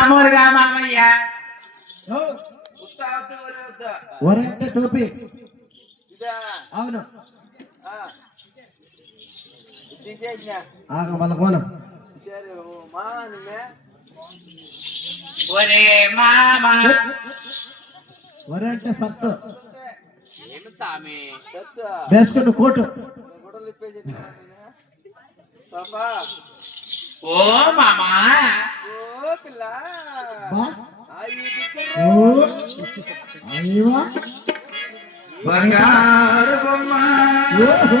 మామూలుగా మామయ్య. ఒరే. ఒరంటే టోపీ. ఇదా? అవును. ఆగ మన కోనం సరే, ఓ మా నిన్నే. ఒరే మామ. సత్తు. ఏమి స్వామి చెత్త. వేసుకున్న కోటు. ఓ మామ. ఓ పిల్ల. బంగారు బొమ్మ. ఓహో.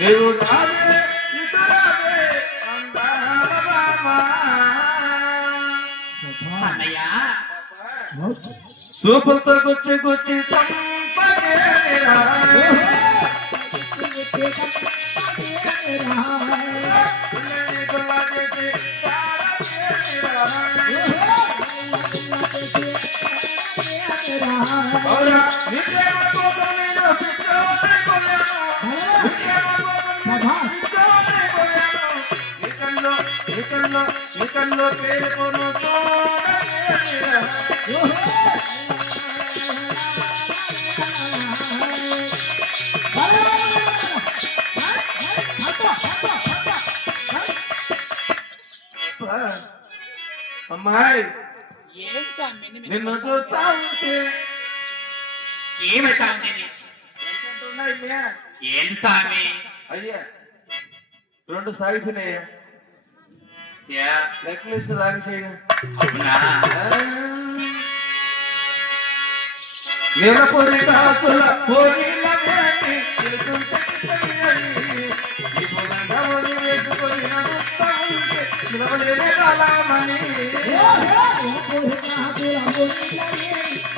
నీవు రావే ఇటు రావే అందాల సూపులతో గుచ్చి గుచ్చి నీ కల్లో పేరుకొను. అమ్మాయి నిన్ను చూస్తా ఉంటే ఏమిటా? ఏం స్వామి అయ్యా రెండు సాగిపోయినాయి యా, నెక్లెస్ లాగేసేయ అవునా నిరపురి కాకుల పోరీల వేటి తెలుసుంటే కృష్ణగిరి. నిపుణుడవని వేసుకొని నడుస్తా ఉంటే నిలవలేని బలమని. నే నడుము చూస్తే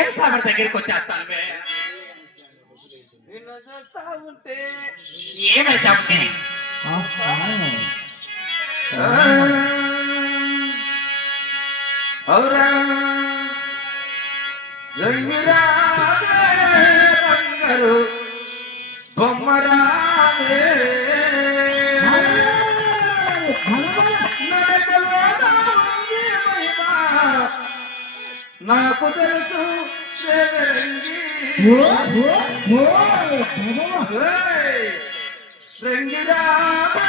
తిప్పుకుంటా నేను పోతుంటే నిలవలేని బలమని. ఏం స్వామి దగ్గరికి వచ్చేస్తాను? నిన్ను చూస్తా ఉంటే ఏమైతా ఉంది నీ? అవురా రంగురాదే బంగారు బొమ్మరాదే నాకు తెలుసు రేగరంగి. ఏయ్! రంగిరాదే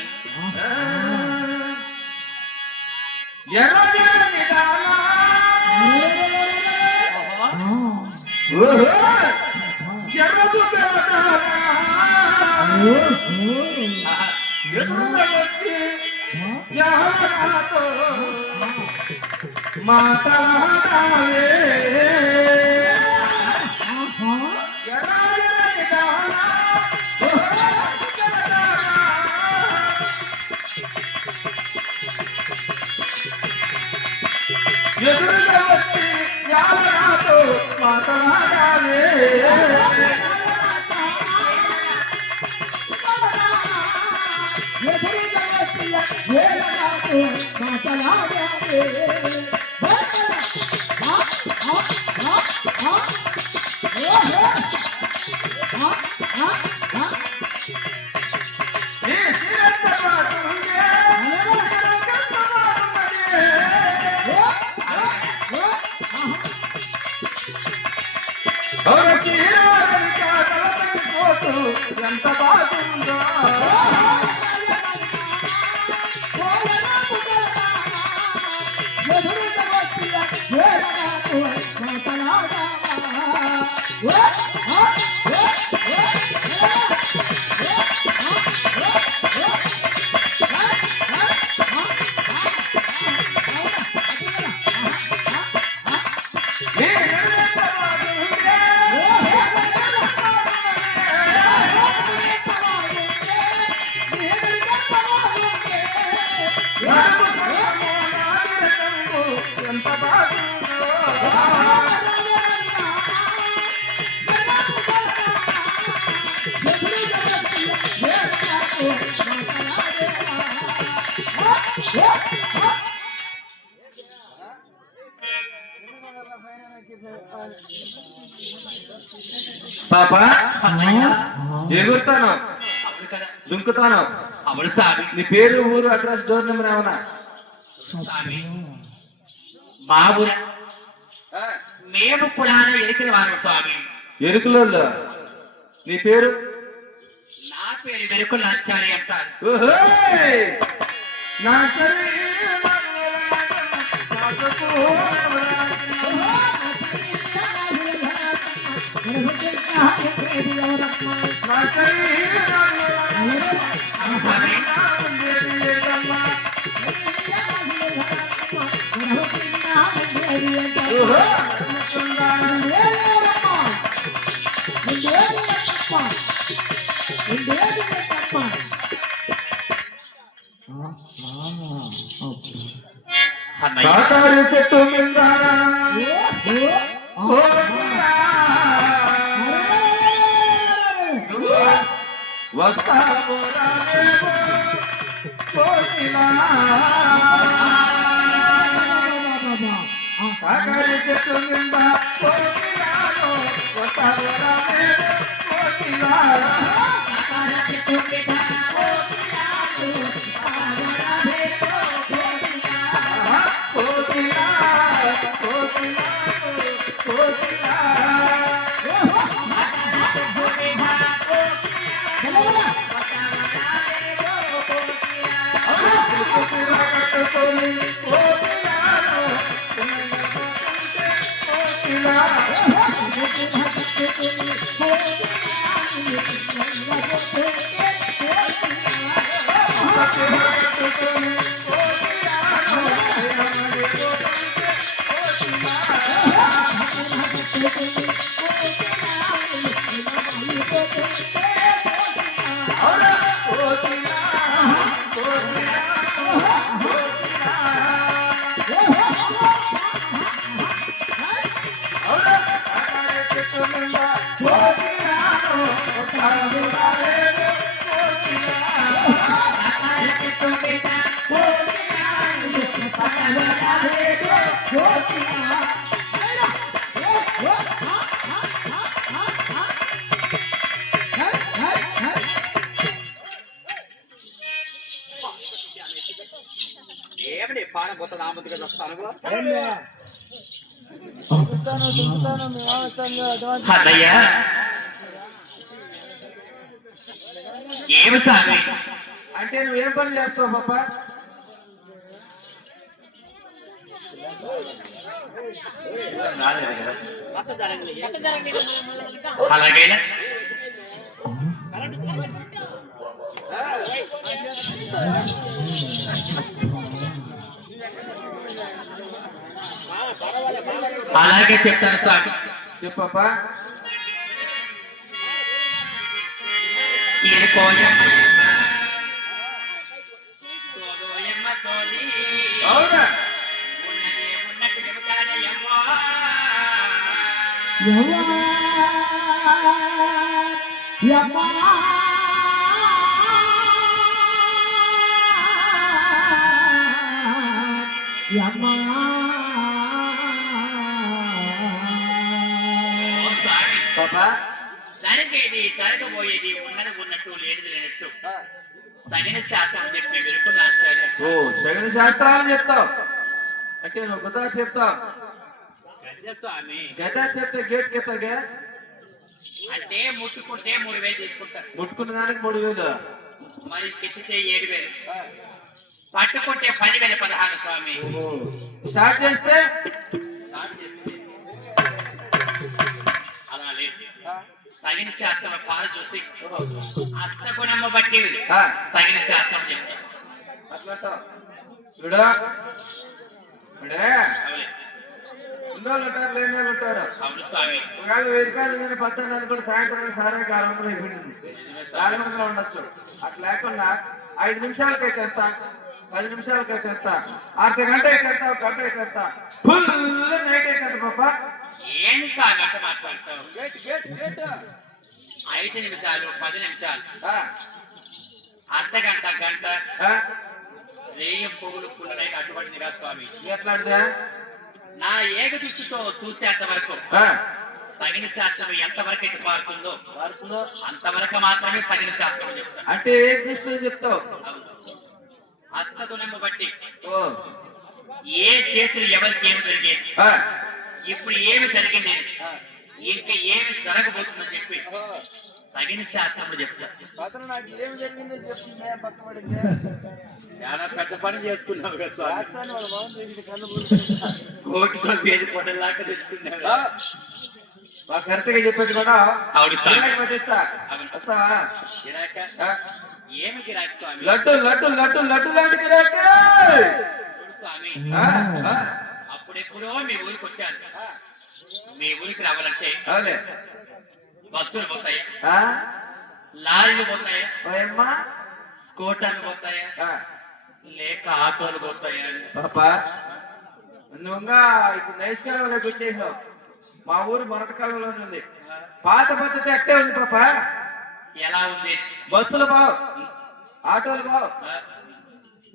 ఎర్రని దానా ఓహో ఎర్రదు దానా ఆహా. ఎదురుగా వచ్చి యహోవాతో ఎదురుగా వచ్చి యావనాతో మాట్లాడావే నీ ఎంత బాగుందో పాప ఎగురుతాను దుంకుతాను? నీ పేరు ఊరు అడ్రస్ డోర్ నెంబర్ ఏమన్నా? ఊర మేము కూడా ఎరికిన వారం స్వామి. ఎరుకులలో నీ పేరు? నా పేరు వెనుక నచ్చారి అంటారు. ఓహోయ్! కాకారు చెట్టు కింద వస్తా చెట్టు కింద కోకిలాలో వస్తావో ఏమిటి పాడబోత నామతిగా వస్తాను అన్నయ్య. ఏమి అంటే నువ్వేం పని చేస్తావు పాప? అలాగే అలాగే చెప్తాను స్వామి చెప్పప్ప ఈడుకోయమ్మ. సోదోయమ్మ సోది. అవునా ఉన్నది ఉన్నట్టు చెబుతానయ్యమ్మా. ఓ స్వామి పాప. జరిగేది జరగబోయేది ఉన్నది ఉన్నట్టు లేనిది లేనట్టు. సగిన శాతం చెప్పి వెలుపు ఓ చెప్తావు అంటే నువ్వు గుదా చెప్తావు స్వామి గదా చెప్తే గేట్ కెత్తగా అంటే ముట్టుకుంటే మూడు వేలు తీసుకుంటారు ముట్టుకున్న దానికి మూడు వేలు. మరి కెత్తితే ఏడు వేలు. పట్టుకుంటే పదివేల పదహారు స్వామి. స్టార్ట్ చేస్తే? అలా లేదు. సగిన శాస్త్రం పాలు చూసి అష్టగుణమ్మ బట్టి సగిన శాస్త్రం చెప్తాం. చూడా. ఉంటారు లేని వాళ్ళు ఉంటారు. ఒకవేళ సాయంత్రం సారానికి ఆరు వందలు అయిపోయింది. వందలు ఉండొచ్చు. అట్లా లేకుండా ఐదు నిమిషాలకైతే ఎంత? పది నిమిషాలకైతే ఎంత అర్ధ గంట ఒక గంట ఎంత? ఫుల్ నైట్ అయితే ఎంత పాప? ఏమి స్వామి అంత మాట్లాడతావు? గేట్ గేట్ గేట్ ఐదు నిమిషాలు పది నిమిషాలు. ఆ, అర్ధ గంట గంట. ఆ, రేయం పొగులు పుల్లనైన అటువంటిది కాదు స్వామి. ఎట్లాంటిదా? నా ఏక దృష్టితో చూసేంత వరకు ఆ, సగిన శాస్త్రం ఎంత వరకు అయితే పారుతుందో? అంతవరకు మాత్రమే సగిన శాస్త్రం చెప్తాను. అంటే ఏ దృష్టిలో చెప్తావు? హస్తగుణము బట్టి ఓ. ఏ చేతులు ఎవరికి ఏమి జరిగేది? ఇప్పుడు ఏమి జరిగింది? ఇంకా ఏమి జరగబోతుందని చెప్పి సగిన శాస్త్రము పక్కబడింది చాలా పెద్ద పని చేసుకున్నావు కోటితో పేద పొడలాగా తెచ్చుకున్నావు. మా కరెక్ట్గా చెప్పేది కూడా అవును పెట్టిస్తా. వస్తావా? ఏమి గిరాకి స్వామి? లడ్డు లడ్డు లడ్డు లడ్డు లాంటి గిరాకీ చూడు స్వామి. అప్పుడెప్పుడో మీ ఊరికి వచ్చాను. మీ ఊరికి రావాలంటే బస్సులు పోతాయా? లారీలు పోతాయా. స్కూటర్లు పోతాయా. లేక ఆటోలు పోతాయా. పాప నువ్వుగా ఇప్పుడు నైష్కాలంలోకి వచ్చేసావు. మా ఊరు మొరట కాలంలోనే ఉంది. పాత పద్ధతి అట్టే ఉంది పాప. ఎలా ఉంది? బస్సులు బావు. ఆటోలు బావు.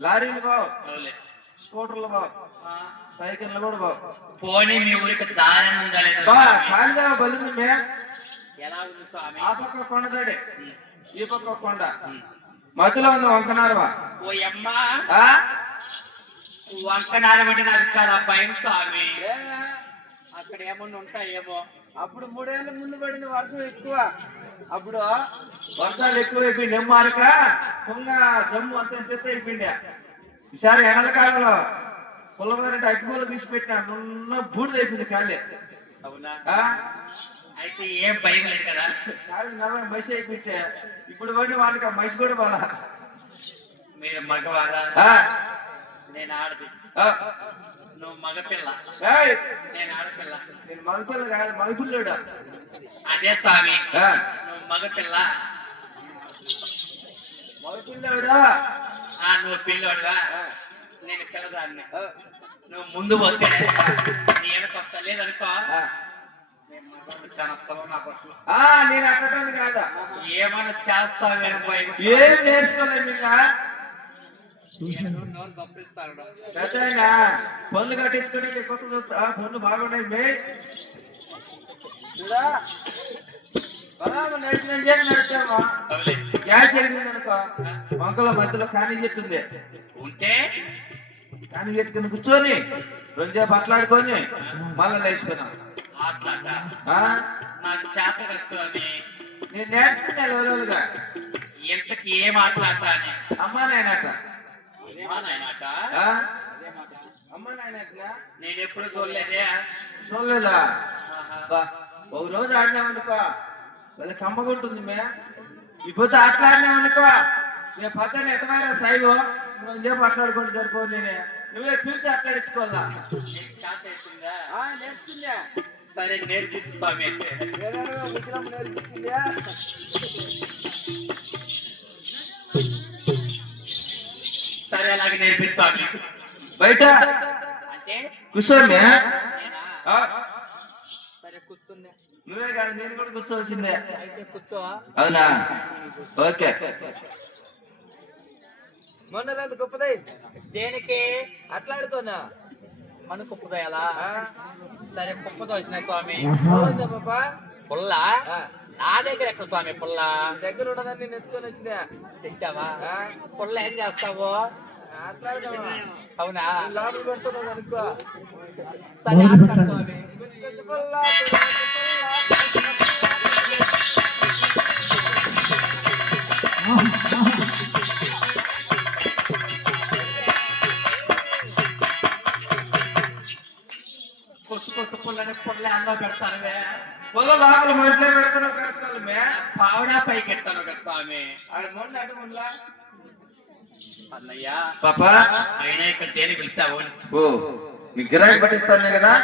లారీలు బావు. స్కూటర్లు బావు. సైకిళ్ళు కూడా బావు. పోనీ మీ ఊరికి దారి ఉందా బా బలింది ఎలా ఉంది స్వామి? ఆ పక్క కొండదాడే ఈ పక్క కొండ. మధ్యలో ఉంది వంకనారవా. ఓ అమ్మా? వంకనారం అంటే నాకు చాలా భయం స్వామి. అక్కడ ఏమన్నా ఉంటాయేమో. అప్పుడు మూడేళ్ళ ముందు పడింది వర్షం ఎక్కువ. అప్పుడు వర్షాలు ఎక్కువ అయిపోయింది నెమ్మారక తుంగ జమ్ము అంత అయిపోయింది ఈసారి ఎండల కాలంలో పుల్లవారంటే అగ్గిపూలు తీసి పెట్టిన నున్న బూడిద అయిపోయింది ఖాళీ అవునా? అయితే ఏం భయం లేదు కదా? ఖాళీ నల్ల మసి అయిపోయింటే ఇప్పుడు పడిన వాళ్ళకి ఆ మసి కూడా వాళ్ళ మీరు మగవారా? నేను ఆడది? నువ్వు మగపిల్ల! నేను ఆడపిల్ల. నేను మగపిల్ల కాదు మగపిల్లోడా అదే స్వామి? నువ్వు మగపిల్ల మగపిల్లోడా నువ్వు పిల్లోడువా. నేను పిల్లదాన్ని? నువ్వు ముందు పోతే నీ వెనకొస్తా లేదనుకో? నేను నేను అట్టడానికి కాదా? ఏమైనా చేస్తావేమో భయం ఏం నేర్చుకోలేదు పనులు కట్టించుకుని కొత్త చూస్తా పనులు బాగున్నాయి మే. గ్యాస్ వెళ్ళింది అనుకో వంకల మధ్యలో కాని చెట్టు ఉంది. ఉంటే? కాని చెట్టు కింద కూర్చొని రెండుసేపు అట్లాడుకొని మళ్ళీ లేచిపోయినా? నాకు చేత స్వామి నేను నేర్చుకున్నా లోలుగా ఎంతకి ఏం ఆటలాట అని? అమ్మా నాయనట. నేను ఎప్పుడు చూడలేదే? చూడలేదా? ఒక రోజు ఆడినామనుకో వాళ్ళ కమ్మగుంటుంది మే. ఇప్పుడు అట్లా ఆడినామనుకో నేను పక్కన ఎటమైనా సైలు చెప్పి అట్లాడుకోండి సరిపోదు నేనే. నువ్వే పిలిచి అట్లాడించుకోవాలా నేర్చుకున్నా సరే నేర్పించు స్వామి నేర్పించిందా? సరే అలాగే నేర్పించు స్వామి బయట? అంటే? కూర్చోండి నువ్వే కాదు నేను కూడా కూర్చోవలసిందే. అవునా? ఓకే. మొన్న గొప్పదై. దేనికి? అట్లాడుకోనా మన కుప్పదోయాలా? సరే కుప్పతో వచ్చిన స్వామి. పుల్ల? నా దగ్గర ఎక్కడ స్వామి పుల్ల? దగ్గర నేను ఎత్తుకొని వచ్చినా. తెచ్చావా? పుల్ల ఏం చేస్తావు? అవునా? సరే ఆడతాను కొచ్చు కొచ్చు పుల్లని పుల్ల అన్నం పెడతానువే పుల్ల లోపల మంటలో పెడుతున్నావు కరెక్ట్ మే పావడా పైకి ఎత్తాను కదా స్వామి. ఆడ మొన్న అటు అన్నయ్య పాపా? అయినా ఇక్కడ దేని పిలిచావు ఓ మీ గిరాకీ పట్టిస్తాను కదా?